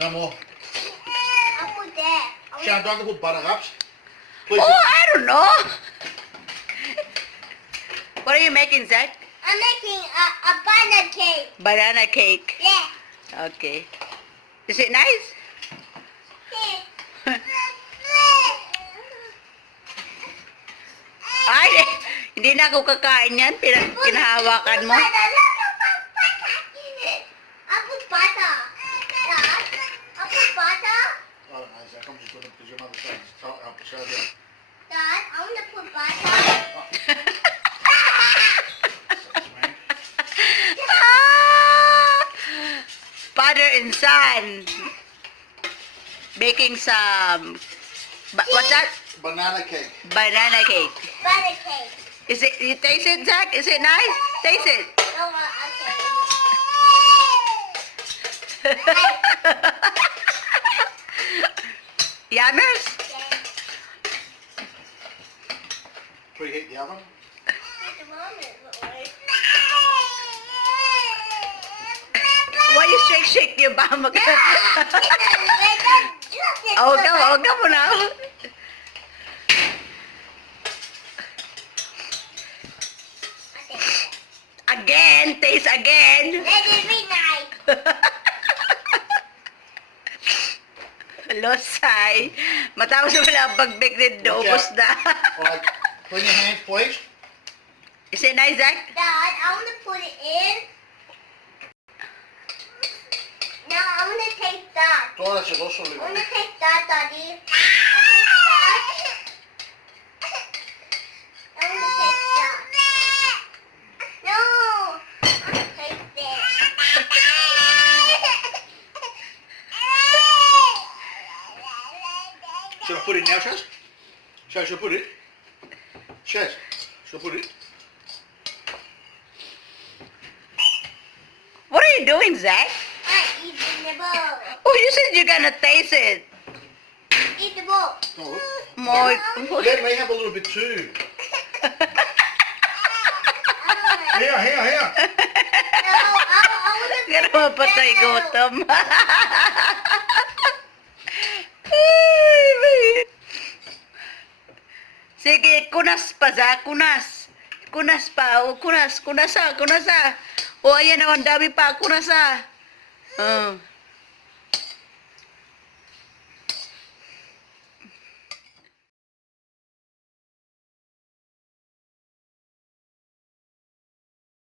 No more. I'll put that. Sharon, do I have to put buttercups? Oh, Please. I don't know. What are you making, Zach? I'm making a banana cake. Banana cake. Yeah. Okay. Is it nice? Ay, hindi na ako kakain yan. Kinahawakan mo. I put butter. Dad, I put butter. I don't know, Zach. I'm just doing it because your mother said I'll show you. Dad, I want to put butter. Butter and sun. Baking some. What's that? Banana cake. Banana cake. Butter cake. Is it? You taste it, Zach? Is it nice? Taste it. No, okay. Yummers? Preheat the oven. Why you shake your bum? Oh, go mo na. Again, taste again. Let it be nice. Losay. Matapos na pala ang pag-bake din, ubos na. Alright, clean your hands, please. Is it nice, Zach? Dad, I want to put it in. Now I want to take that. Todas las dos son I want iguales. to take that, Daddy. I want to take that. No. I want to take this. Should I put it now, Shaz? Shaz, should I put it? Shaz, should I put it? What are you doing, Zach? I eat the bowl. Oh, you said you're gonna taste it. Eat the bowl. Oh, More. let me have a little bit too. Here, here, here. No, I want to Pero mapatay gutom. Sige, kunas pa, Zach. Kunas. Kunas pa. O, kunasa. O, ayan, ang dami pa. Kunasa. Oh.